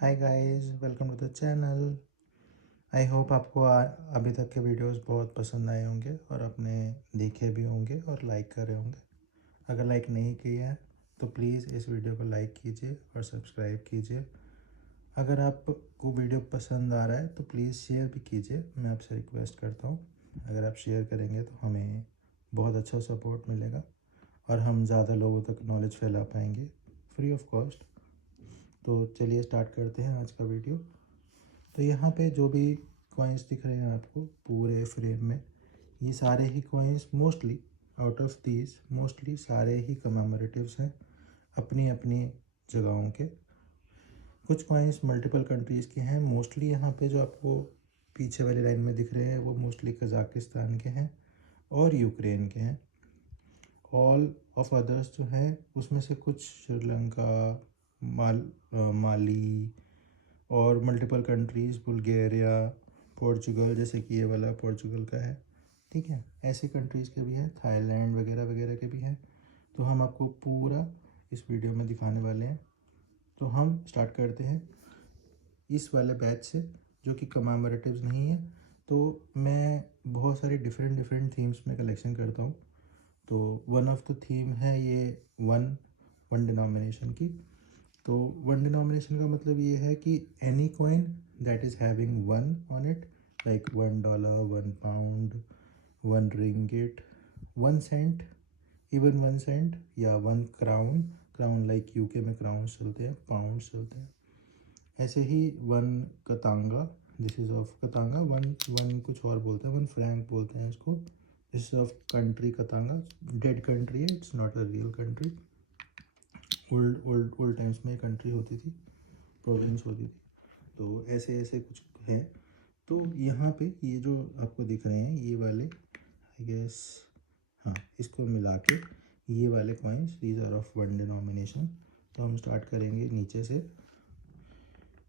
Hi guys, welcome to the channel. I hope आपको अभी तक के वीडियोस बहुत पसंद आए होंगे और आपने देखे भी होंगे और लाइक करे होंगे। अगर लाइक नहीं किया है तो प्लीज़ इस वीडियो को लाइक कीजिए और सब्सक्राइब कीजिए। अगर आपको वीडियो पसंद आ रहा है तो प्लीज़ शेयर भी कीजिए, मैं आपसे रिक्वेस्ट करता हूँ। अगर आप शेयर करेंगे तो हमें बहुत अच्छा सपोर्ट मिलेगा और हम ज़्यादा लोगों तक नॉलेज फैला पाएंगे फ्री ऑफ कॉस्ट। तो चलिए स्टार्ट करते हैं आज का वीडियो। तो यहाँ पे जो भी कॉइन्स दिख रहे हैं आपको पूरे फ्रेम में, ये सारे ही coins mostly out of these mostly सारे ही कमेमोरेटिव्स हैं अपनी अपनी जगहों के। कुछ कॉइन्स मल्टीपल कंट्रीज़ के हैं। मोस्टली यहाँ पे जो आपको पीछे वाली लाइन में दिख रहे हैं वो मोस्टली कज़ाकिस्तान के हैं और यूक्रेन के हैं। ऑल ऑफ अदर्स जो हैं उसमें से कुछ श्रीलंका, माली और मल्टीपल कंट्रीज़, बुल्गारिया, पोर्चुगल, जैसे कि ये वाला पोर्चुगल का है, ठीक है। ऐसे कंट्रीज़ के भी हैं, थाईलैंड वगैरह वगैरह के भी हैं। तो हम आपको पूरा इस वीडियो में दिखाने वाले हैं। तो हम स्टार्ट करते हैं इस वाले बैच से जो कि कमेमोरेटिव्स नहीं है। तो मैं बहुत सारी डिफरेंट डिफरेंट थीम्स में कलेक्शन करता हूँ। तो वन ऑफ द थीम है ये वन वन डिनोमिनेशन की। तो वन डिनोमिनेशन का मतलब ये है कि any coin that is having one on it, like $1, £1, 1 ringgit, 1 cent, even 1 cent या 1 क्राउन। क्राउन लाइक यूके में क्राउन चलते हैं, पाउंड चलते हैं। ऐसे ही 1 Katanga, this is of Katanga. One one कुछ और बोलते हैं, 1 फ्रैंक बोलते हैं इसको। This is of country Katanga. Dead country है, it's not a real country. Old old old times में कंट्री होती थी, प्रोविंस होती थी। तो ऐसे ऐसे कुछ है। तो यहाँ पे ये जो आपको दिख रहे हैं ये वाले, आई गेस, हाँ, इसको मिला के ये वाले coins these are of one denomination. तो हम स्टार्ट करेंगे नीचे से।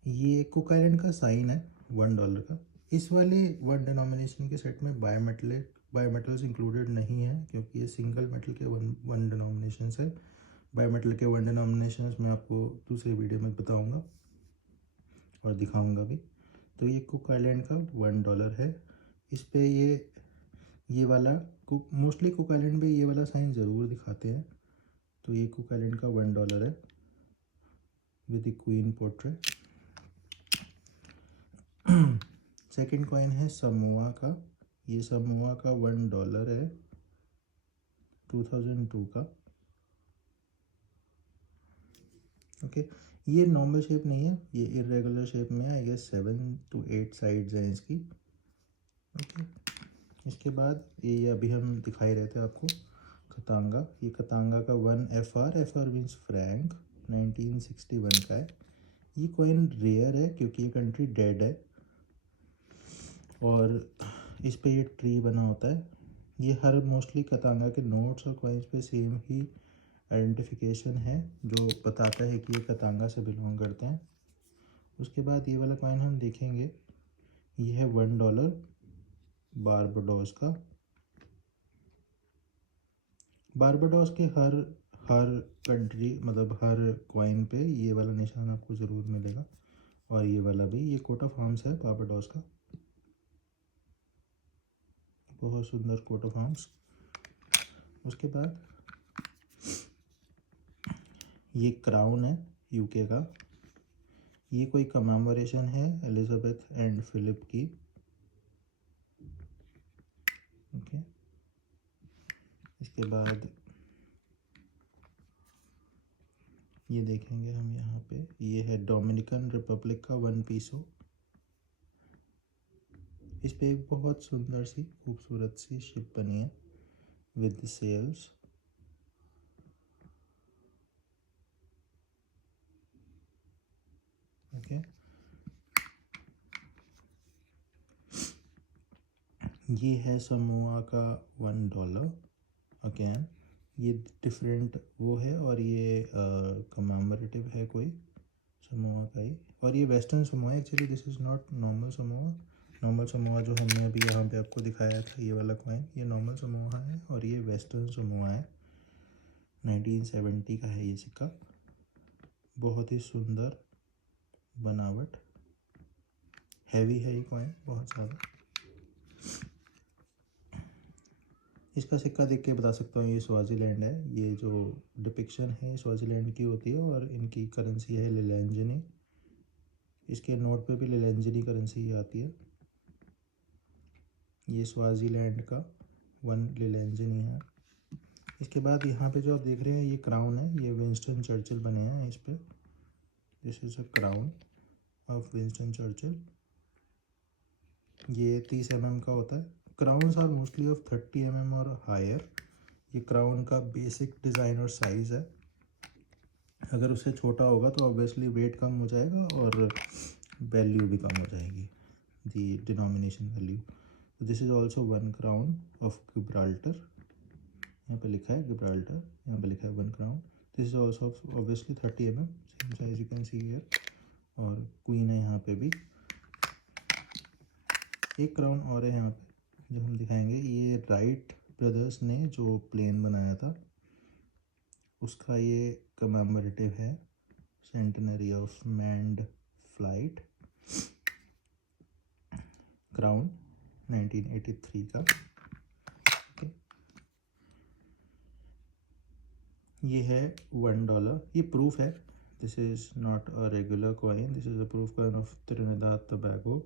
ये कुक आइलैंड का साइन है $1 का। इस वाले वन डिनोमिनेशन के सेट में बायोमेटल्स इंक्लूडेड नहीं है क्योंकि ये सिंगल मेटल के वन वन डिनोमिनेशन है। बायोमेटल के वन डिनोमिनेशन मैं आपको दूसरे वीडियो में बताऊंगा और दिखाऊंगा भी। तो ये कुक आइलैंड का $1 है। इस पे ये वाला कुक, मोस्टली कुक आइलैंड पे ये वाला साइन ज़रूर दिखाते हैं। तो ये कुक आइलैंड का $1 है with the queen portrait. Second coin है समोआ का। ये समोआ का $1 है, 2002 का। ओके, ये नॉर्मल शेप नहीं है, ये इरेगुलर शेप में है। आई गेस 7 to 8 साइड्स हैं इसकी। ओके, इसके बाद ये अभी हम दिखाई रहे थे आपको कतांगा। ये कतांगा का 1 FR मीन्स फ्रैंक, 1961 का है। ये कॉइन रेयर है क्योंकि ये कंट्री डेड है और इस पे ये ट्री बना होता है। ये हर मोस्टली कतांगा के नोट्स और कॉइन्स पे सेम ही आइडेंटिफिकेशन है जो बताता है कि ये कतांगा से बिलोंग करते हैं। उसके बाद ये वाला कॉइन हम देखेंगे, ये है $1 बारबाडोस का। बारबाडोस के हर हर कंट्री, मतलब हर कॉइन पे ये वाला निशान आपको ज़रूर मिलेगा। और ये वाला भी, ये कोट ऑफ आर्म्स है बारबाडोस का, बहुत सुंदर कोट ऑफ आर्म्स। उसके बाद ये क्राउन है यूके का। ये कोई कमेमोरेशन है एलिजाबेथ एंड फिलिप की। ओके, इसके बाद ये देखेंगे हम यहाँ पे, ये है डोमिनिकन रिपब्लिक का 1 पीसो। इस पे एक बहुत सुंदर सी खूबसूरत सी शिप बनी है विद सेल्स। ओके, ये है समोआ का $1 अगेन। ये डिफरेंट वो है और ये कमेमोरेटिव है कोई समोआ का ही। और ये वेस्टर्न समोआ है actually, this is not normal Samoa. Normal Samoa Joe हमने अभी यहाँ पे आपको दिखाया था ये वाला कॉइन, ये नॉर्मल समोआ है और ये वेस्टर्न समोआ है। 1970 का है ये सिक्का, बहुत ही सुंदर बनावट, हैवी है ये कॉइन बहुत ज़्यादा। इसका सिक्का देख के बता सकता हूँ ये स्वाज़ीलैंड है। ये जो डिपिक्शन है स्वाज़ीलैंड की होती है और इनकी करेंसी है लिलेंजनी। इसके नोट पे भी लिलेंजनी करेंसी ही आती है। ये स्वाज़ीलैंड का 1 लिलेंजनी है। इसके बाद यहाँ पे जो आप देख रहे हैं ये क्राउन है, ये विंस्टन चर्चिल बने हैं इस पे। This is a crown of Winston Churchill. ये 30 mm का होता है। Crowns are mostly of 30 mm और हायर। ये क्राउन का बेसिक डिज़ाइन और साइज़ है। अगर उससे छोटा होगा तो ऑब्वियसली वेट कम हो जाएगा और वैल्यू भी कम हो जाएगी, दी डिनोमिनेशन वैल्यू। तो this is also 1 crown of Gibraltar. यहाँ पे लिखा है गिब्राल्टर, यहाँ पे लिखा है 1 crown. This is also obviously 30 mm, same size you can see here. और क्वीन है यहाँ पे भी। एक क्राउन और है यहाँ पे जो हम दिखाएंगे। ये राइट ब्रदर्स ने जो प्लेन बनाया था उसका ये कमेमोरेटिव है, centenary of manned flight, crown 1983 का। okay. ये है $1। ये प्रूफ है, this is not a regular coin, this is a proof coin of Trinidad Tobago.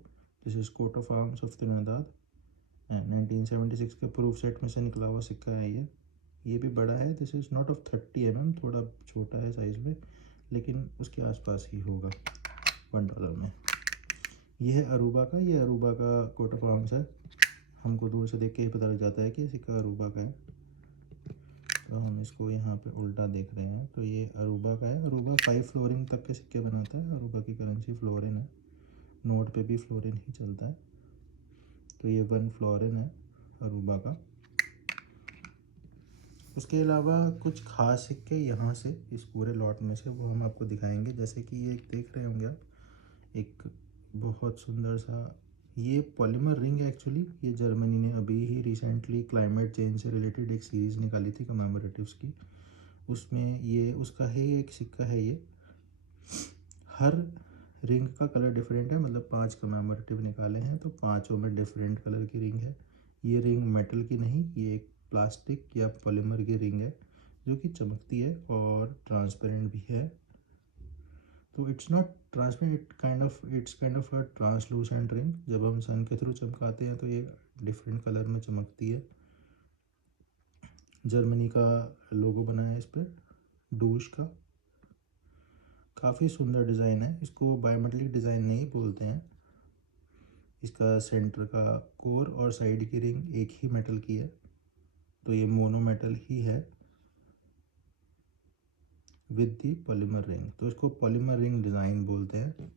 This is coat of arms of Trinidad. 1976 के प्रूफ सेट में से निकला हुआ सिक्का है ये भी बड़ा है। This is not of 30 mm, थोड़ा छोटा है साइज़ में, लेकिन उसके आसपास ही होगा $1 में। ये है अरूबा का, ये अरूबा का कोट ऑफ आर्म्स है। हमको दूर से देख के ही पता लग जाता है कि सिक्का अरूबा का है। तो हम इसको यहाँ पे उल्टा देख रहे हैं तो ये अरूबा का है। अरूबा 5 फ्लोरिन तक के सिक्के बनाता है। अरूबा की करेंसी फ्लोरिन है, नोट पे भी फ्लोरिन ही चलता है। तो ये 1 फ्लोरिन है अरूबा का। उसके अलावा कुछ खास सिक्के यहाँ से इस पूरे लॉट में से वो हम आपको दिखाएंगे। जैसे कि ये देख रहे होंगे आप, एक बहुत सुंदर सा ये पॉलीमर रिंग है। एक्चुअली ये जर्मनी ने अभी ही रिसेंटली क्लाइमेट चेंज से रिलेटेड एक सीरीज़ निकाली थी कमेमोरेटिव्स की, उसमें ये उसका है एक सिक्का है। ये हर रिंग का कलर डिफरेंट है, मतलब 5 कमेमोरेटिव निकाले हैं तो पाँचों में डिफरेंट कलर की रिंग है। ये रिंग मेटल की नहीं, ये एक प्लास्टिक या पॉलीमर की रिंग है जो कि चमकती है और ट्रांसपेरेंट भी है। तो it's not transparent, it's kind of a translucent ring. जब हम सन के थ्रू चमकाते हैं तो ये डिफरेंट कलर में चमकती है। जर्मनी का लोगो बनाया है इस पर, डूश का। काफ़ी सुंदर डिज़ाइन है। इसको बायोमेट्रिक डिज़ाइन नहीं बोलते हैं। इसका सेंटर का कोर और साइड की रिंग एक ही मेटल की है, तो ये मोनो मेटल ही है विद दी पॉलीमर रिंग, तो इसको पॉलीमर रिंग डिज़ाइन बोलते हैं।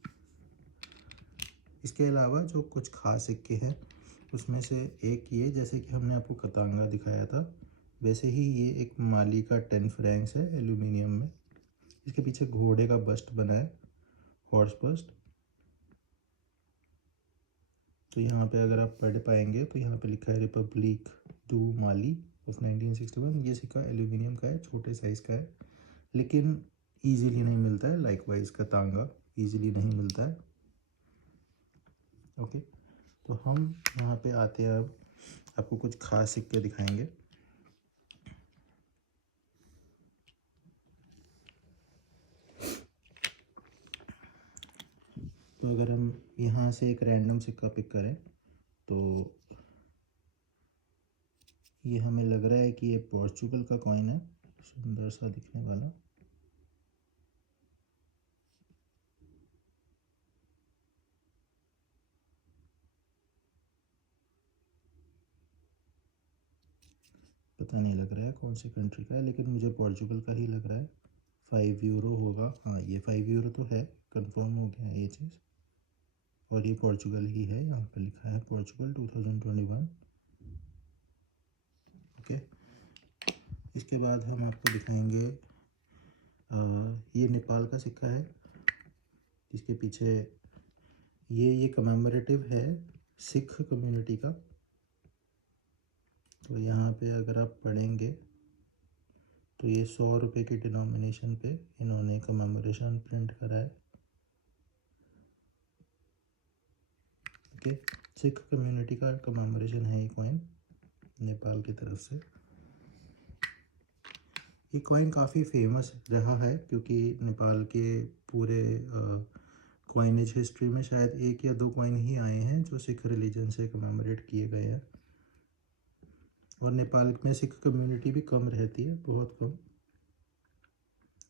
इसके अलावा जो कुछ खास सिक्के हैं उसमें से एक ये, जैसे कि हमने आपको कतांगा दिखाया था वैसे ही ये एक माली का 10 फ्रैंक्स है एल्यूमिनियम में। इसके पीछे घोड़े का बस्ट बना है, हॉर्स बस्ट। तो यहाँ पे अगर आप पढ़ पाएंगे तो यहाँ पे लिखा है रिपब्लिक डू माली ऑफ 1961। ये सिक्का एल्यूमिनियम का है, छोटे साइज़ का है, लेकिन ईजीली नहीं मिलता है। लाइकवाइज का तांगा ईजीली नहीं मिलता है। ओके, तो हम यहाँ पे आते हैं, अब आपको कुछ खास सिक्के दिखाएंगे। तो अगर हम यहाँ से एक रैंडम सिक्का पिक करें तो ये हमें लग रहा है कि ये पोर्चुगल का कॉइन है, सुंदर सा दिखने वाला। पता नहीं लग रहा है कौन सी कंट्री का है, लेकिन मुझे पोर्चुगल का ही लग रहा है। 5 यूरो होगा, हाँ ये 5 यूरो तो है, कंफर्म हो गया ये चीज़। और ये पोर्चुगल ही है, यहाँ पे लिखा है पोर्चुगल 2021। ओके, इसके बाद हम आपको दिखाएंगे ये नेपाल का सिक्का है, जिसके पीछे ये कमेमोरेटिव है सिख कम्युनिटी का। तो यहाँ पे अगर आप पढ़ेंगे तो ये 100 रुपये की डिनोमिनेशन पे इन्होंने कमेमोरेशन प्रिंट करा है। ओके, सिख कम्युनिटी का कमेमोरेशन है ये कॉइन नेपाल की तरफ से। ये कॉइन काफ़ी फेमस रहा है क्योंकि नेपाल के पूरे कॉइनेज हिस्ट्री में शायद 1 या 2 कॉइन ही आए हैं जो सिख रिलीजन से कमेमोरेट किए गए हैं। और नेपाल में सिख कम्युनिटी भी कम रहती है, बहुत कम।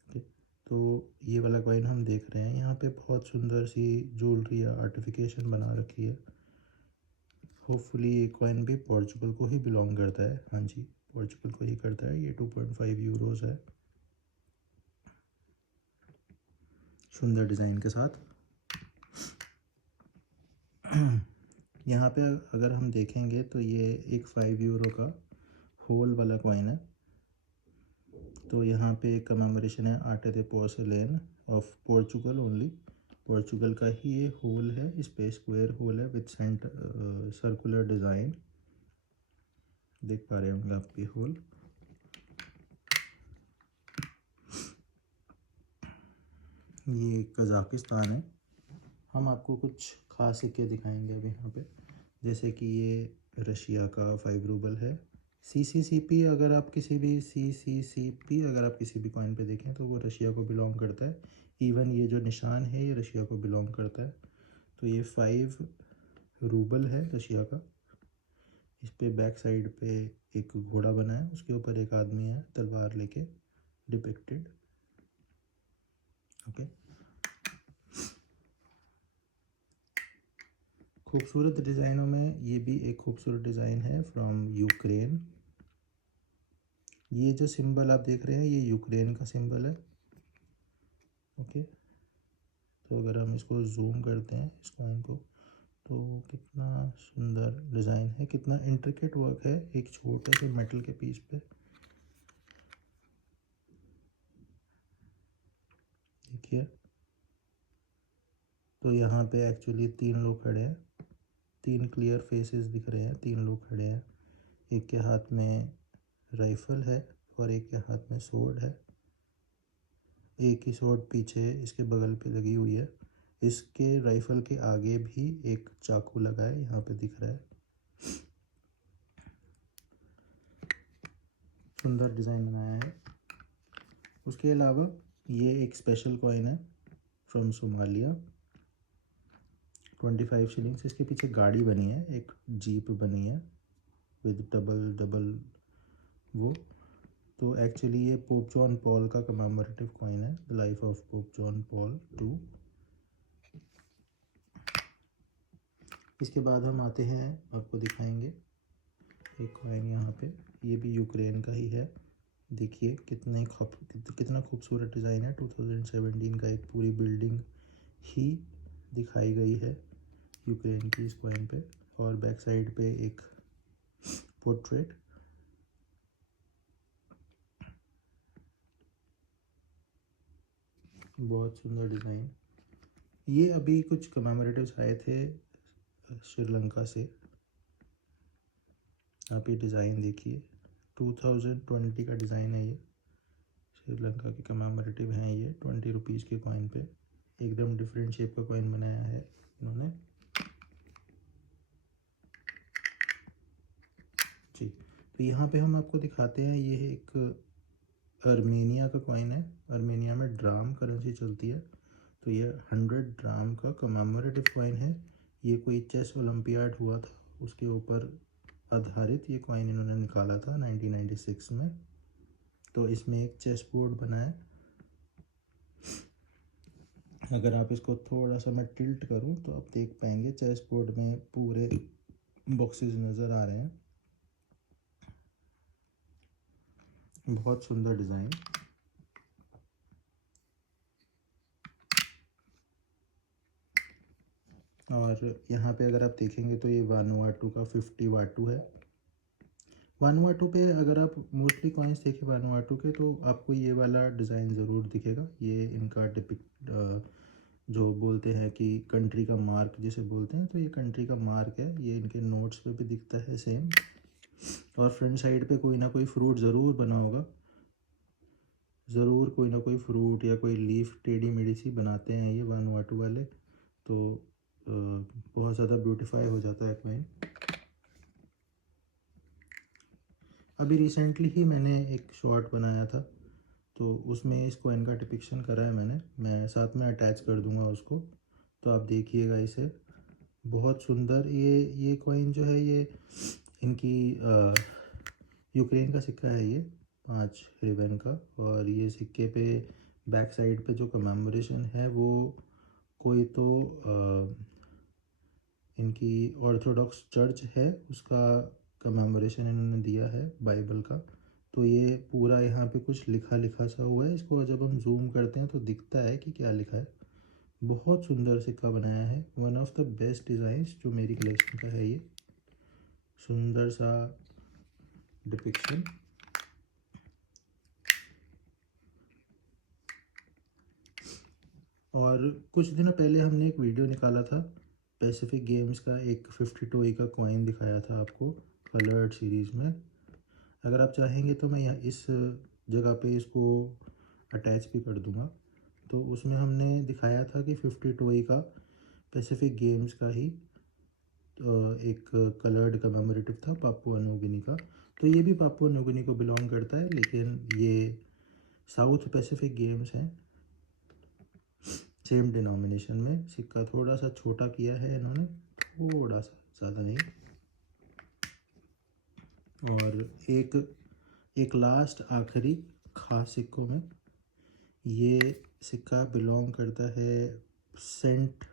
ओके, तो ये वाला कॉइन हम देख रहे हैं, यहाँ पे बहुत सुंदर सी ज्वेलरी या आर्टिफिकेशन बना रखी है। होपफुली ये कॉइन भी पोर्चुगल को ही बिलोंग करता है। हाँ जी, पोर्चुगल को ही करता है। ये 2.5 यूरोज़ है, सुंदर डिज़ाइन के साथ। यहाँ पे अगर हम देखेंगे तो ये एक 5 यूरो का होल वाला कॉइन है। तो यहाँ पे एक कमेमोरेशन है art they porcelain of Portugal only. Portugal का ही ये होल है, इस पे स्क्वायर होल है विथ सर्कुलर डिज़ाइन। देख पा रहे होंगे आप ये होल। ये कज़ाकिस्तान है। हम आपको कुछ खास सिक्के दिखाएंगे अब यहाँ पे, जैसे कि ये रशिया का 5 रूबल है। CCCP अगर आप किसी भी CCCP अगर आप किसी भी कॉइन पे देखें तो वो रशिया को बिलोंग करता है। इवन ये जो निशान है ये रशिया को बिलोंग करता है। तो ये 5 रूबल है रशिया का। इस पे बैक साइड पे एक घोड़ा बना है, उसके ऊपर एक आदमी है तलवार लेके डिपिक्टेड। ओके, खूबसूरत डिज़ाइनों में ये भी एक खूबसूरत डिज़ाइन है फ्रॉम यूक्रेन। ये जो सिंबल आप देख रहे हैं ये यूक्रेन का सिंबल है। ओके, तो अगर हम इसको जूम करते हैं इस कॉइन को तो कितना सुंदर डिज़ाइन है, कितना इंट्रिकेट वर्क है एक छोटे से मेटल के पीस पे। देखिए, तो यहाँ पे एक्चुअली 3 लोग खड़े हैं, 3 क्लियर फेसेस दिख रहे हैं, 3 लोग खड़े हैं। एक के हाथ में राइफल है और एक के हाथ में स्वॉर्ड है। एक ही स्वॉर्ड पीछे इसके बगल पे लगी हुई है। इसके राइफल के आगे भी एक चाकू लगा है, यहाँ पे दिख रहा है। सुंदर डिज़ाइन बनाया है। उसके अलावा ये एक स्पेशल कॉइन है फ्रॉम सोमालिया, 25 शिलिंग्स। इसके पीछे गाड़ी बनी है, एक जीप बनी है विद डबल वो। तो एक्चुअली ये पोप जॉन पॉल का कमेमोरेटिव कॉइन है, the life of pope John Paul 2। इसके बाद हम आते हैं, आपको दिखाएंगे एक कॉइन यहाँ पे, ये भी यूक्रेन का ही है। देखिए कितना खूबसूरत डिज़ाइन है। 2017 का एक पूरी बिल्डिंग ही दिखाई गई है यूक्रेन की इस कॉइन पे, और बैक साइड पे एक पोर्ट्रेट। बहुत सुंदर डिज़ाइन। ये अभी कुछ कमेमोरेटिव्स आए थे श्रीलंका से। आप ये डिज़ाइन देखिए, 2020 का डिज़ाइन है ये। श्रीलंका के कमेमोरेटिव हैं ये, 20 रुपीज़ के कॉइन पे एकदम डिफरेंट शेप का कॉइन बनाया है इन्होंने जी। तो यहाँ पे हम आपको दिखाते हैं, ये एक अर्मेनिया का कॉइन है। अर्मेनिया में ड्राम करेंसी चलती है, तो ये 100 ड्राम का कमेमोरेटिव कॉइन है। ये कोई चेस ओलंपियाड हुआ था उसके ऊपर आधारित ये कॉइन इन्होंने निकाला था 1996 में। तो इसमें एक चेस बोर्ड बना है। अगर आप इसको थोड़ा सा मैं टिल्ट करूं तो आप देख पाएंगे चेस बोर्ड में पूरे बॉक्सेस नज़र आ रहे हैं। बहुत सुंदर डिज़ाइन। और यहाँ पे अगर आप देखेंगे तो ये वानुआटू का 50 वाटू है। वानुआटू पे अगर आप मोस्टली कॉइन्स देखें वानुआटू के तो आपको ये वाला डिज़ाइन ज़रूर दिखेगा। ये इनका जो बोलते हैं कि कंट्री का मार्क जिसे बोलते हैं, तो ये कंट्री का मार्क है। ये इनके नोट्स पे भी दिखता है सेम। और फ्रंट साइड पे कोई ना कोई फ्रूट ज़रूर बना होगा, ज़रूर कोई ना कोई फ्रूट या कोई लीफ टेढ़ी मेढ़ी सी बनाते हैं ये वानुआटू वाले। तो बहुत ज़्यादा ब्यूटीफाई हो जाता है कॉइन। अभी रिसेंटली ही मैंने एक शॉर्ट बनाया था, तो उसमें इस कॉइन का डिपिक्शन करा है मैंने। मैं साथ में अटैच कर दूंगा उसको, तो आप देखिएगा इसे। बहुत सुंदर ये कॉइन जो है, ये इनकी यूक्रेन का सिक्का है ये, 5 रिबन का। और ये सिक्के पे बैक साइड पे जो कमेमोरेशन है वो कोई तो इनकी ऑर्थोडॉक्स चर्च है उसका कमेमोरेशन इन्होंने दिया है, बाइबल का। तो ये पूरा यहाँ पे कुछ लिखा लिखा सा हुआ है, इसको जब हम जूम करते हैं तो दिखता है कि क्या लिखा है। बहुत सुंदर सिक्का बनाया है, one of the best designs जो मेरी कलेक्शन का है ये। सुंदर सा डिपिक्शन। और कुछ दिनों पहले हमने एक वीडियो निकाला था पैसिफिक गेम्स का, एक 52 का कॉइन दिखाया था आपको कलर्ड सीरीज़ में। अगर आप चाहेंगे तो मैं यहाँ इस जगह पे इसको अटैच भी कर दूँगा। तो उसमें हमने दिखाया था कि 52 का पैसिफिक गेम्स का ही एक कलर्ड कमेमोरेटिव था पापुआ न्यू गिनी का। तो ये भी पापुआ न्यू गिनी को बिलोंग करता है, लेकिन ये साउथ पैसिफिक गेम्स हैं। सेम डिनोमिनेशन में सिक्का थोड़ा सा छोटा किया है इन्होंने, थोड़ा सा, ज़्यादा नहीं। और एक लास्ट आखिरी खास सिक्कों में ये सिक्का बिलोंग करता है सेंट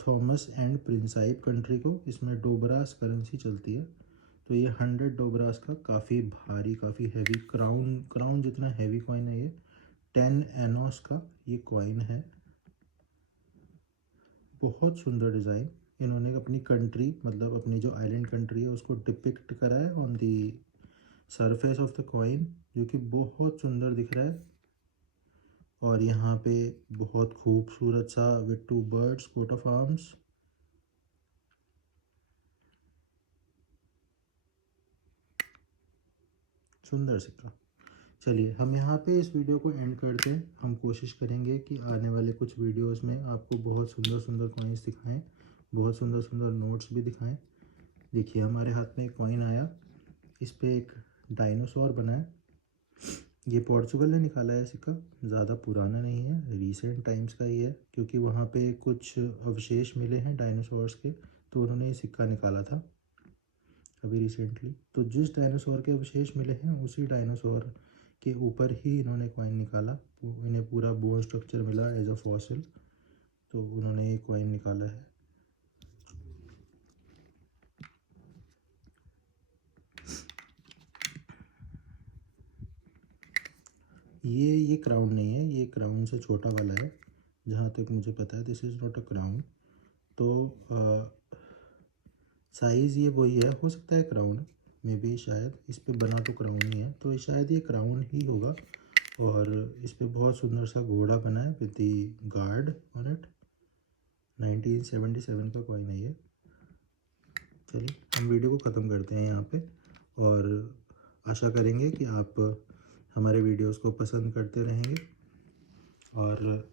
थॉमस एंड प्रिंसाइप कंट्री को। इसमें डोबरास करेंसी चलती है। तो ये 100 डोबरास का काफ़ी भारी, काफ़ी हैवी, क्राउन जितना हैवी कॉइन है ये। 10 एनोस का ये कॉइन है। बहुत सुंदर डिज़ाइन। इन्होंने अपनी कंट्री, मतलब अपनी जो आइलैंड कंट्री है उसको डिपिक्ट करा है on the surface of the coin, जो कि बहुत सुंदर दिख रहा है। और यहाँ पे बहुत खूबसूरत सा with 2 birds coat of arms. सुंदर सिक्का। चलिए हम यहाँ पे इस वीडियो को एंड करते हैं। हम कोशिश करेंगे कि आने वाले कुछ वीडियोस में आपको बहुत सुंदर सुंदर कॉइन्स दिखाएं, बहुत सुंदर सुंदर नोट्स भी दिखाएं। देखिए हमारे हाथ में एक कॉइन आया, इस पे एक डायनासोर बना है। ये पोर्चुगल ने निकाला है सिक्का, ज़्यादा पुराना नहीं है, रीसेंट टाइम्स का ही है, क्योंकि वहाँ पे कुछ अवशेष मिले हैं डायनासोर्स के, तो उन्होंने ये सिक्का निकाला था अभी रिसेंटली। तो जिस डायनासोर के अवशेष मिले हैं उसी डायनासोर के ऊपर ही इन्होंने कॉइन निकाला। इन्हें पूरा बोन स्ट्रक्चर मिला एज अ फॉसिल, तो उन्होंने ये कॉइन निकाला है। ये क्राउन नहीं है, ये क्राउन से छोटा वाला है जहाँ तक मुझे पता है। This is not a crown. तो साइज़ ये वही है, हो सकता है क्राउन मे बी, शायद इस पे बना तो क्राउन ही है, तो शायद ये क्राउन ही होगा। और इस पे बहुत सुंदर सा घोड़ा बना है with the guard on it. 1977 का कॉइन है ये। चलिए हम वीडियो को ख़त्म करते हैं यहाँ पे, और आशा करेंगे कि आप हमारे वीडियोस को पसंद करते रहेंगे। और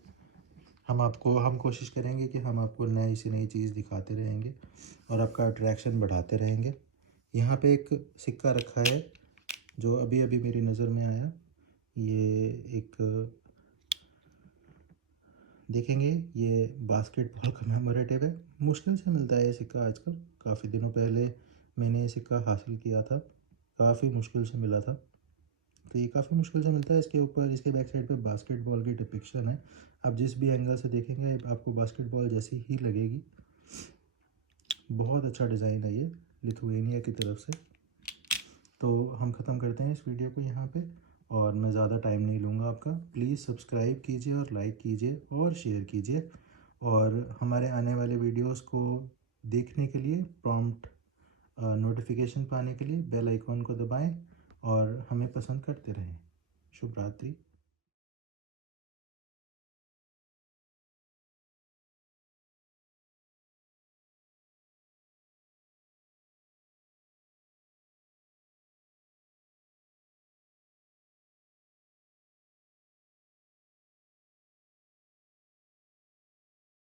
हम कोशिश करेंगे कि हम आपको नई से नई चीज़ दिखाते रहेंगे और आपका अट्रैक्शन बढ़ाते रहेंगे। यहाँ पे एक सिक्का रखा है जो अभी अभी मेरी नज़र में आया। ये एक देखेंगे, ये बास्केटबॉल कमेमोरेटिव है। मुश्किल से मिलता है ये सिक्का आजकल। काफ़ी दिनों पहले मैंने ये सिक्का हासिल किया था, काफ़ी मुश्किल से मिला था। तो ये काफ़ी मुश्किल से मिलता है। इसके ऊपर, इसके बैक साइड पे बास्केटबॉल की डिपिक्शन है। आप जिस भी एंगल से देखेंगे आपको बास्केटबॉल जैसी ही लगेगी। बहुत अच्छा डिज़ाइन है ये, लिथुआनिया की तरफ से। तो हम ख़त्म करते हैं इस वीडियो को यहाँ पे, और मैं ज़्यादा टाइम नहीं लूँगा आपका। प्लीज़ सब्सक्राइब कीजिए और लाइक कीजिए और शेयर कीजिए। और हमारे आने वाले वीडियोस को देखने के लिए, प्रॉम्प्ट नोटिफिकेशन पाने के लिए बेल आइकॉन को दबाएं और हमें पसंद करते रहें। शुभ रात्रि।